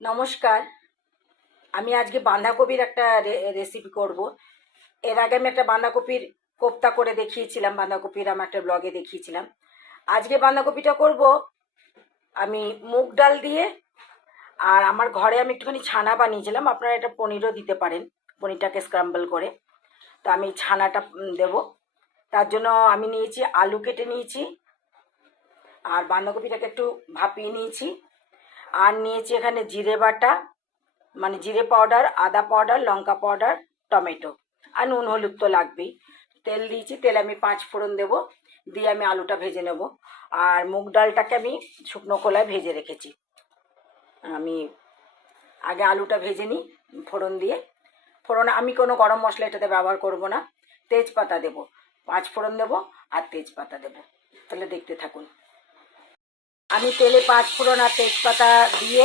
নমস্কার। আমি আজকে বাঁধাকপির একটা রেসিপি করব। এর আগে আমি একটা বাঁধাকপির কোপ্তা করে দেখিয়েছিলাম, বাঁধাকপির আমার একটা ব্লগে দেখিয়েছিলাম। আজকে বাঁধাকপিটা করব আমি মুগ ডাল দিয়ে। আর আমার ঘরে আমি একটুখানি ছানা বানিয়েছিলাম, আপনারা এটা পনিরও দিতে পারেন, পনিরটাকে স্ক্রাম্বল করে। তো আমি ছানাটা দেব। তার জন্য আমি নিয়েছি আলু কেটে নিয়েছি, আর বাঁধাকপিটাকে একটু ভাপিয়ে নিয়েছি, আর নিয়েছি এখানে জিরে বাটা, মানে জিরে পাউডার, আদা পাউডার, লঙ্কা পাউডার, টমেটো, আর নুন হলুদ তো লাগবেই। তেল দিয়েছি, তেল আমি 5 ফোড়ন দেবো, দিয়ে আমি আলুটা ভেজে নেব। আর মুগ ডালটাকে আমি শুকনো খোলায় ভেজে রেখেছি। আমি আগে আলুটা ভেজে নিই ফোড়ন দিয়ে। ফোড়ন আমি কোনো গরম মশলা এটাতে ব্যবহার করব না, তেজপাতা দেবো, 5 ফোড়ন দেবো আর তেজপাতা দেবো। তাহলে দেখতে থাকুন। আমি তেলে 5 ফোড়ন আর তেজপাতা দিয়ে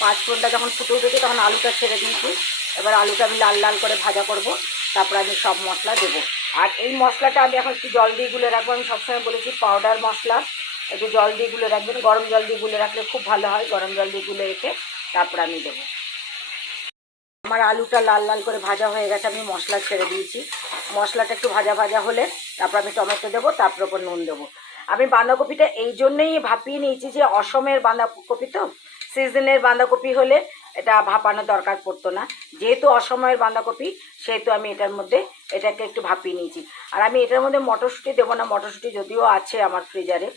5 ফোড়নটা যখন ফুটে উঠেছে তখন আলুটা ছেড়ে দিয়েছি। এবার আলুটা আমি লাল লাল করে ভাজা করব, তারপর আমি সব মশলা দেবো। আর এই মশলাটা আমি এখন একটু জল দিয়ে গুলে রাখবো। আমি সবসময় বলেছি পাউডার মশলা একটু জল দিয়ে গুলে রাখবেন, গরম জল দিয়ে গুলে রাখলে খুব ভালো হয়। গরম জল দিয়ে গুলে রেখে তারপর আমি দেবো। আমার আলুটা লাল লাল করে ভাজা হয়ে গেছে, আমি মশলা ছেড়ে দিয়েছি। মশলাটা একটু ভাজা ভাজা হলে তারপর আমি টমেটো দেবো, তারপর ওপর নুন দেবো। আমি বাঁধাকপিটা এই জন্যই ভাপিয়ে নিয়েছি যে অসমের বাঁধাকপি তো, সিজনের বাঁধাকপি হলে এটা ভাপানোর দরকার পড়তো না। যেহেতু অসময়ের বাঁধাকপি, সেহেতু আমি এটার মধ্যে এটাকে একটু ভাপিয়ে নিয়েছি। আর আমি এটার মধ্যে মটরশুঁটি দেবো না, মটরশুঁটি যদিও আছে আমার ফ্রিজারে,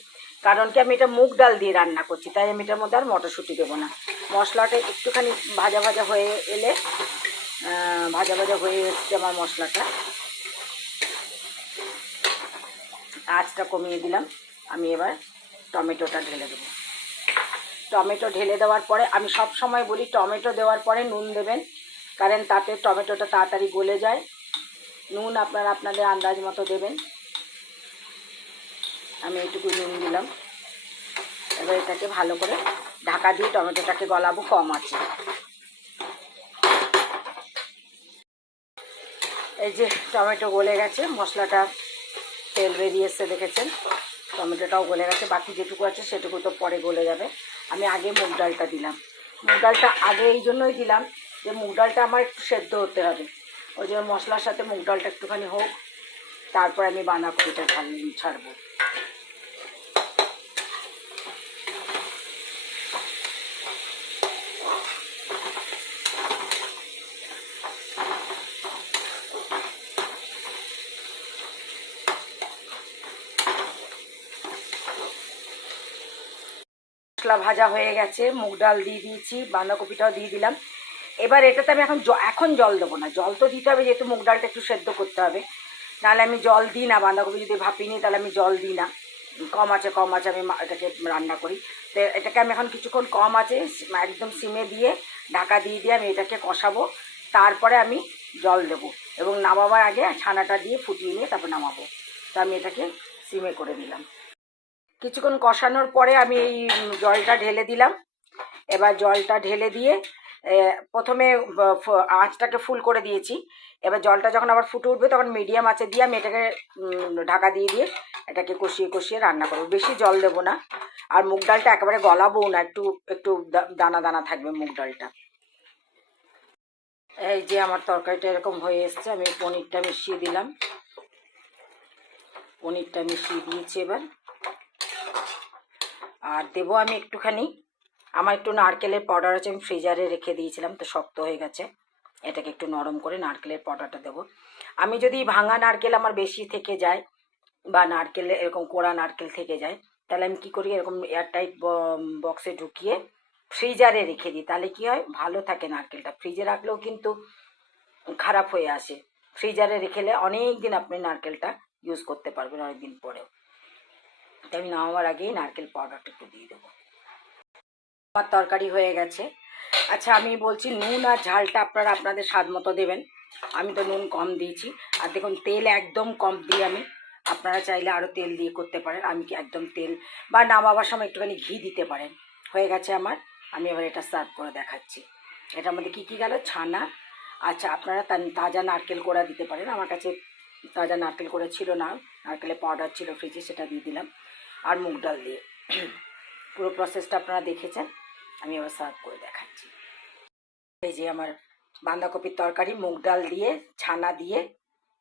কারণ কি আমি এটা মুগ ডাল দিয়ে রান্না করছি, তাই আমি এটার মধ্যে আর মটরশুঁটি দেবো না। মশলাটা একটুখানি ভাজা ভাজা হয়ে এলে, ভাজা ভাজা হয়ে এসছে আমার মশলাটা, আঁচটা কমিয়ে দিলাম। আমি এবার টমেটোটা ঢেলে দেবো। টমেটো ঢেলে দেওয়ার পরে আমি সব সময় বলি টমেটো দেওয়ার পরে নুন দেবেন, কারণ তাতে টমেটোটা তাড়াতাড়ি গলে যায়। নুন আপনারা আপনাদের আন্দাজ মতো দেবেন। আমি এইটুকু নুন দিলাম। এবার এটাকে ভালো করে ঢাকা দিয়ে টমেটোটাকে গলাবো কম আছে। এই যে টমেটো গলে গেছে, মশলাটা তেল বেরিয়ে এসছে দেখেছেন, টমেটোটাও গলে গেছে। বাকি যেটুকু আছে সেটুকু তো পরে গলে যাবে। আমি আগে মুগ ডালটা দিলাম। মুগ ডালটা আগে এই জন্যই দিলাম যে মুগ ডালটা আমার একটু সেদ্ধ হতে হবে, ওই জন্য মশলার সাথে মুগ ডালটা একটুখানি হোক, তারপর আমি বাঁধাকপিটা ছাড়বো। মশলা ভাজা হয়ে গেছে, মুগ ডাল দিয়ে দিয়েছি, বাঁধাকপিটাও দিয়ে দিলাম। এবার এটাতে আমি এখন জল দেবো না, জল তো দিতে হবে যেহেতু মুগ ডালটা একটু সেদ্ধ করতে হবে, নাহলে আমি জল দিই না। বাঁধাকপি যদি ভাপিয়ে নিই তাহলে আমি জল দিই না। কম আছে আমি এটাকে রান্না করি। তো এটাকে আমি এখন কিছুক্ষণ কম আছে একদম সিমে দিয়ে ঢাকা দিয়ে আমি এটাকে কষাবো। তারপরে আমি জল দেবো এবং নামাবার আগে ছানাটা দিয়ে ফুটিয়ে নিয়ে তারপর নামাবো। তো আমি এটাকে সিমে করে দিলাম। কিছুক্ষণ কষানোর পরে আমি এই জলটা ঢেলে দিলাম। এবার জলটা ঢেলে দিয়ে প্রথমে আঁচটাকে ফুল করে দিয়েছি। এবার জলটা যখন আবার ফুটে উঠবে তখন মিডিয়াম আঁচে দিয়ে আমি এটাকে ঢাকা দিয়ে এটাকে কষিয়ে কষিয়ে রান্না করবো। বেশি জল দেবো না, আর মুগ ডালটা একেবারে গলাবো না, একটু একটু দানা দানা থাকবে মুগ ডালটা। এই যে আমার তরকারিটা এরকম হয়ে এসছে, আমি পনিরটা মিশিয়ে দিলাম। পনিরটা মিশিয়ে দিয়েছি এবার। আর দেবো আমি একটুখানি, আমার একটু নারকেলের পাউডার আছে, আমি ফ্রিজারে রেখে দিয়েছিলাম তো শক্ত হয়ে গেছে, এটাকে একটু নরম করে নারকেলের পাউডারটা দেবো। আমি যদি ভাঙা নারকেল আমার বেশি থেকে যায় বা নারকেল এরকম কোড়া নারকেল থেকে যায়, তাহলে আমি কী করি, এরকম এয়ারটাইট বক্সে ঢুকিয়ে ফ্রিজারে রেখে দিই। তাহলে কী হয়, ভালো থাকে নারকেলটা। ফ্রিজে রাখলেও কিন্তু খারাপ হয়ে আসে, ফ্রিজারে রেখেলে অনেক দিন আপনি নারকেলটা ইউজ করতে পারবেন, অনেক দিন পরেও। তাই আমি নামাবার আগেই নারকেল পাউডারটা একটু দিয়ে দেবো। আমার তরকারি হয়ে গেছে। আচ্ছা, আমি বলছি নুন আর ঝালটা আপনারা আপনাদের স্বাদ মতো দেবেন। আমি তো নুন কম দিয়েছি। আর দেখুন তেল একদম কম দিয়ে আমি, আপনারা চাইলে আরও তেল দিয়ে করতে পারেন, আমি কি একদম তেল, বা নামাবার সময় একটুখানি ঘি দিতে পারেন। হয়ে গেছে আমার। আমি এবার এটা সার্ভ করে দেখাচ্ছি। এটার মধ্যে কী কী গেল, ছানা। আচ্ছা, আপনারা তাজা নারকেল কোড়া দিতে পারেন, আমার কাছে তাজা নারকেল কোড়া ছিল না, নারকেলের পাউডার ছিল ফ্রিজে, সেটা দিয়ে দিলাম। আর মুগ ডাল দিয়ে পুরো প্রসেসটা আপনারা দেখেছেন। আমি আবার সার্ভ করে দেখাচ্ছি। এই যে আমার বাঁধাকপির তরকারি মুগ ডাল দিয়ে, ছানা দিয়ে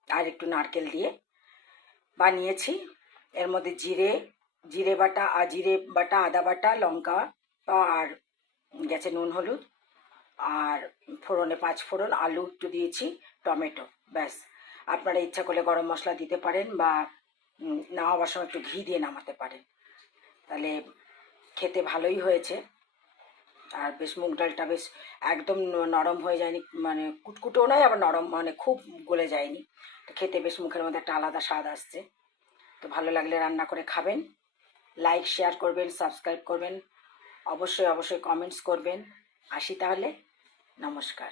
আর একটু নারকেল দিয়ে বানিয়েছি। এর মধ্যে জিরে বাটা, আদা বাটা, লঙ্কা আর গেছে নুন হলুদ, আর ফোড়নে 5 ফোড়ন, আলু একটু দিয়েছি, টমেটো, ব্যাস। আপনারা ইচ্ছা করলে গরম মশলা দিতে পারেন বা নামাবার সময় একটু ঘি দিয়ে নামাতে পারেন, তাহলে খেতে ভালোই হয়েছে। আর বেশ মুগ ডালটা বেশ একদম নরম হয়ে যায়নি, মানে কুটকুটেও নয় আবার নরম, মানে খুব গলে যায়নি। তো খেতে বেশ মুখের মধ্যে একটা আলাদা স্বাদ আসছে। তো ভালো লাগলে রান্না করে খাবেন, লাইক শেয়ার করবেন, সাবস্ক্রাইব করবেন, অবশ্যই অবশ্যই কমেন্টস করবেন। আসি তাহলে, নমস্কার।